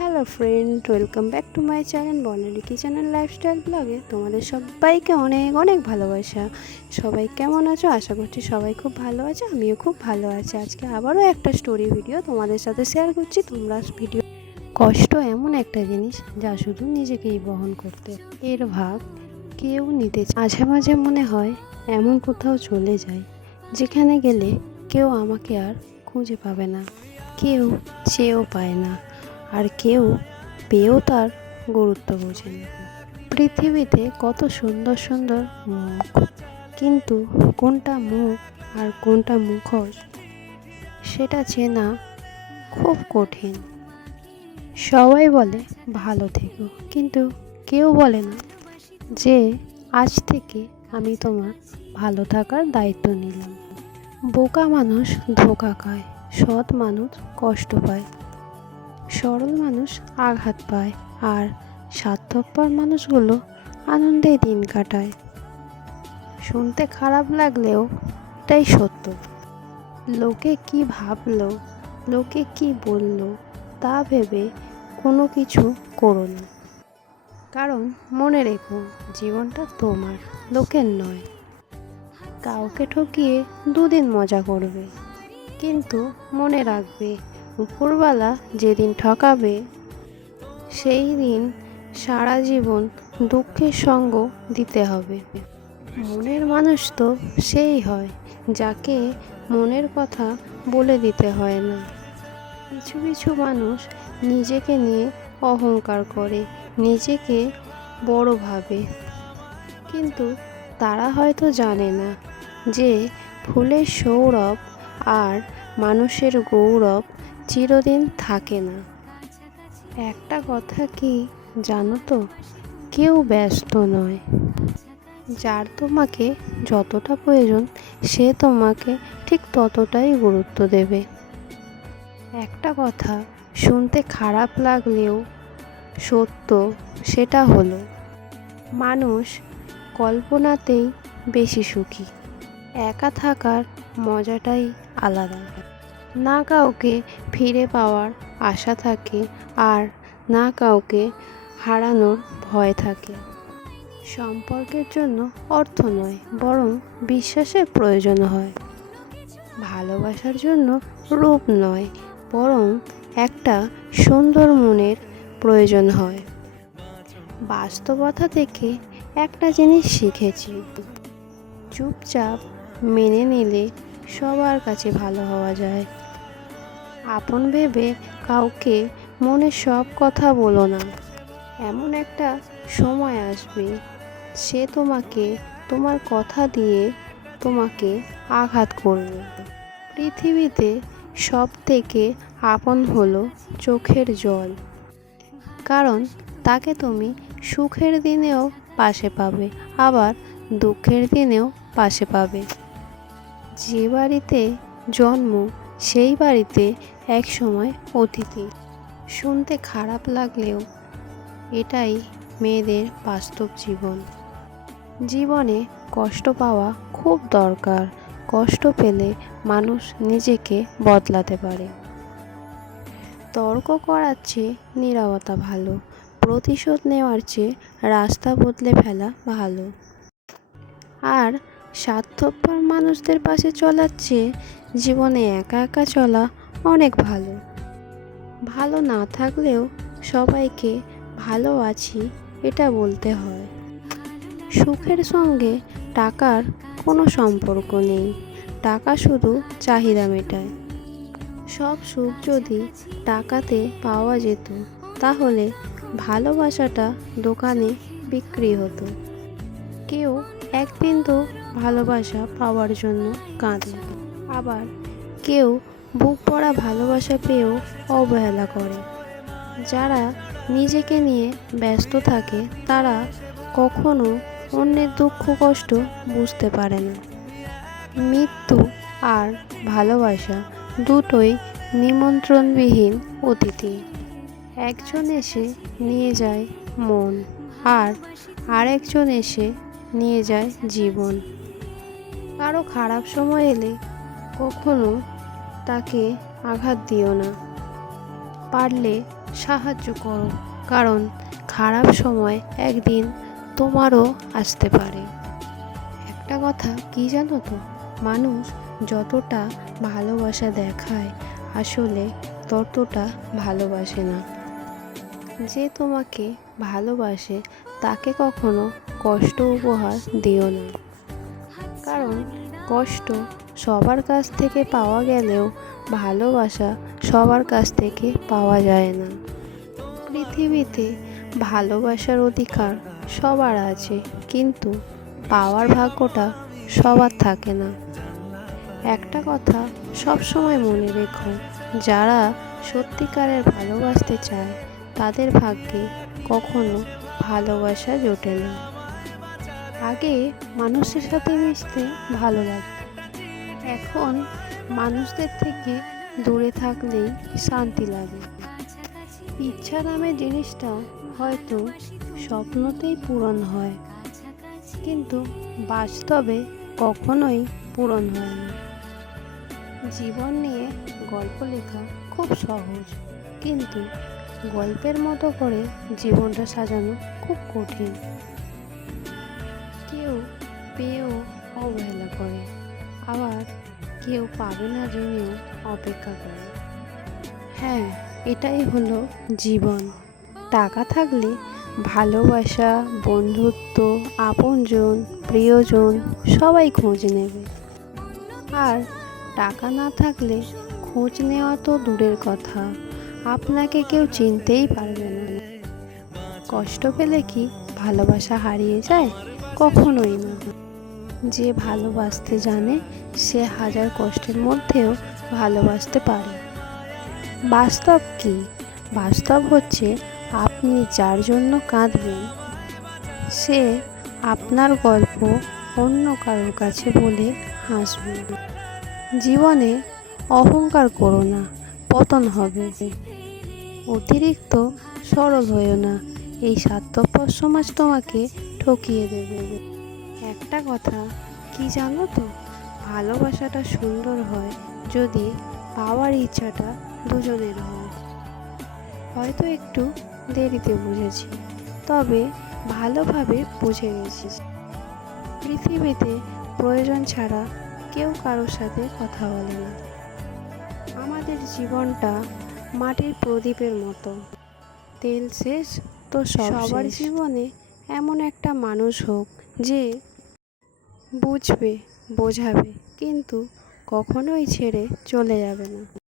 Hello friend welcome back to my channel বনারি kitchen and lifestyle ব্লগে তোমাদের সবাইকে অনেক অনেক ভালোবাসা। সবাই কেমন আছো? আশা করছি সবাই খুব ভালো আছে, আমিও খুব ভালো আছি। আজকে আবারও একটা স্টোরি ভিডিও তোমাদের সাথে শেয়ার করছি। তোমরা ভিডিও কষ্ট এমন একটা জিনিস যা শুধু নিজেকেই বহন করতে এর ভাগ কেউ নিতে। মাঝে মাঝে মনে হয় এমন কোথাও চলে যায়, যেখানে গেলে কেউ আমাকে আর খুঁজে পাবে না, কেউ চেয়েও পায় না। আর কেউ পেয়েও তার গুরুত্ব বোঝে না। পৃথিবীতে কত সুন্দর সুন্দর মুখ, কিন্তু কোনটা মুখ আর কোনটা মুখোশ সেটা চেনা খুব কঠিন। সবাই বলে, ভালো থেকো। কিন্তু কেউ বলে না যে, আজ থেকে আমি তোমার ভালো থাকার দায়িত্ব নিলাম। বোকা মানুষ ধোকা খায়, সৎ মানুষ কষ্ট পায়। সরল মানুষ আঘাত পায় আর স্বার্থপর মানুষগুলো আনন্দে দিন কাটায়। শুনতে খারাপ লাগলেও এটাই সত্য। লোকে কি ভাবলো, লোকে কি বলল, তা ভেবে কোনো কিছু করো না। কারণ মনে রেখো, জীবনটা তোমার, লোকের নয়। কাউকে ঠকিয়ে দুদিন মজা করবে, কিন্তু মনে রাখবে উপরওয়ালা যেদিন ঠকাবে, সেই দিন সারা জীবন দুঃখের সঙ্গ দিতে হবে। মনের মানুষ তো সেই হয়, যাকে মনের কথা বলে দিতে হয় না। কিছু কিছু মানুষ নিজেকে নিয়ে অহংকার করে, নিজেকে বড় ভাবে। কিন্তু তারা হয়তো জানে না যে ফুলের সৌরভ আর মানুষের গৌরব চিরদিন থাকে না। একটা কথা কি জানো তো? কেউ ব্যস্ত নয়। যার তোমাকে যতটা প্রয়োজন, সে তোমাকে ঠিক ততটাই গুরুত্ব দেবে। একটা কথা শুনতে খারাপ লাগলেও সত্য সেটা হলো, মানুষ কল্পনাতেই বেশি সুখী। একা থাকার মজাটাই আলাদা। না কাউকে ফিরে পাওয়ার আশা থাকে আর না কাউকে হারানোর ভয় থাকে। সম্পর্কের জন্য অর্থ নয়, বরং বিশ্বাসের প্রয়োজন হয়। ভালোবাসার জন্য রূপ নয়, বরং একটা সুন্দর মনের প্রয়োজন হয়। বাস্তবতা থেকে একটা জিনিস শিখেছি। চুপচাপ মেনে নিলে সবার কাছে ভালো হওয়া যায়। আপন ভেবে কাউকে মনে সব কথা বলো না। এমন একটা সময় আসবে, সে তোমাকে তোমার কথা দিয়ে তোমাকে আঘাত করবে। পৃথিবীতে সব থেকে আপন হলো চোখের জল, কারণ তাকে তুমি সুখের দিনেও পাশে পাবে, আবার দুঃখের দিনেও পাশে পাবে। যে বাড়িতে জন্ম, সেই বাড়িতে এক সময় অতিথি। শুনতে খারাপ লাগলেও এটাই মেয়েদের বাস্তব জীবন। জীবনে কষ্ট পাওয়া খুব দরকার। কষ্ট পেলে মানুষ নিজেকে বদলাতে পারে। তর্ক করার চেয়ে নীরবতা ভালো। প্রতিশোধ নেওয়ার চেয়ে রাস্তা বদলে ফেলা ভালো। আর স্বার্থপর মানুষদের পাশে চলার চেয়ে জীবনে একা একা চলা অনেক ভালো। ভালো না থাকলেও সবাইকে ভালো আছি, এটা বলতে হয়। সুখের সঙ্গে টাকার কোনো সম্পর্ক নেই। টাকা শুধু চাহিদা মেটায়। সব সুখ যদি টাকাতে পাওয়া যেত, তাহলে ভালোবাসাটা দোকানে বিক্রি হতো। কেউ একদিন তো ভালোবাসা পাওয়ার জন্য কাঁদে। আবার কেউ বুক পড়া ভালোবাসা পেয়েও অবহেলা করে। যারা নিজেকে নিয়ে ব্যস্ত থাকে, তারা কখনো অন্যের দুঃখ, কষ্ট বুঝতে পারে না। মৃত্যু আর ভালোবাসা দুটোই নিমন্ত্রণবিহীন অতিথি। একজন এসে নিয়ে যায় মন, আর আরেকজন এসে নিয়ে যায় জীবন। কারও খারাপ সময় এলে কখনো তাকে আঘাত দিও না। পারলে সাহায্য করো, কারণ খারাপ সময় একদিন তোমারও আসতে পারে। একটা কথা কি জানো তো? মানুষ যতটা ভালোবাসা দেখায়, আসলে ততটা ভালোবাসে না। যে তোমাকে ভালোবাসে, তাকে কখনো কষ্ট উপহার দিও না। কারণ কষ্ট সবার কাছ থেকে পাওয়া গেলেও ভালোবাসা সবার কাছ থেকে পাওয়া যায় না। পৃথিবীতে ভালোবাসার অধিকার সবার আছে, কিন্তু পাওয়ার ভাগ্যটা সবার থাকে না। একটা কথা সব সময় মনে রেখো, যারা সত্যিকারের ভালোবাসতে চায়, তাদের ভাগ্যে কখনো ভালোবাসা জোটে না। আগে মানুষের সাথে মিশতে ভালো লাগতো। এখন মানুষদের থেকে দূরে থাকলেই শান্তি লাগে। ইচ্ছা নামের জিনিসটা হয়তো স্বপ্নতেই পূরণ হয়, কিন্তু বাস্তবে কখনোই পূরণ হয় না জীবন নিয়ে গল্প লেখা খুব সহজ, কিন্তু গল্পের মতো করে জীবনটা সাজানো খুব কঠিন। কেউ পেয়েও অবহেলা করে। আবার কেউ পাবে না জেনেও অপেক্ষা করে। হ্যাঁ এটাই হলো জীবন। টাকা থাকলে ভালোবাসা, বন্ধুত্ব, আপনজন, প্রিয়জন সবাই খোঁজ নেবে। আর টাকা না থাকলে খোঁজ নেওয়া তো দূরের কথা। আপনাকে কেউ চিনতেই পারবে না। কষ্ট পেলে কি ভালোবাসা হারিয়ে যায়? কখনোই না। যে ভালোবাসতে জানে, সে হাজার কষ্টের মধ্যেও ভালোবাসতে পারে। বাস্তব কি? বাস্তব হচ্ছে আপনি যার জন্য কাঁদবেন, সে আপনার গল্প অন্য কারোর কাছে বলে হাসবে। জীবনে অহংকার করো না, পতন হবে। অতিরিক্ত সরল হয়েও না, এই স্বার্থপর সমাজ তোমাকে ঠকিয়ে দেবে। একটা কথা কি জানো তো? ভালোবাসাটা সুন্দর হয় যদি পাওয়ার ইচ্ছাটা দুজনের হয়। হয়তো একটু দেরিতে বুঝেছি তবে ভালোভাবে বুঝে গেছি। পৃথিবীতে প্রয়োজন ছাড়া কেউ কারোর সাথে কথা বলে না। আমাদের জীবনটা মাটির প্রদীপের মতো। তেল শেষ তো সবার জীবনে এমন একটা মানুষ হোক যে বুঝবে বোঝাবে কিন্তু কখনোই ছেড়ে চলে যাবে না।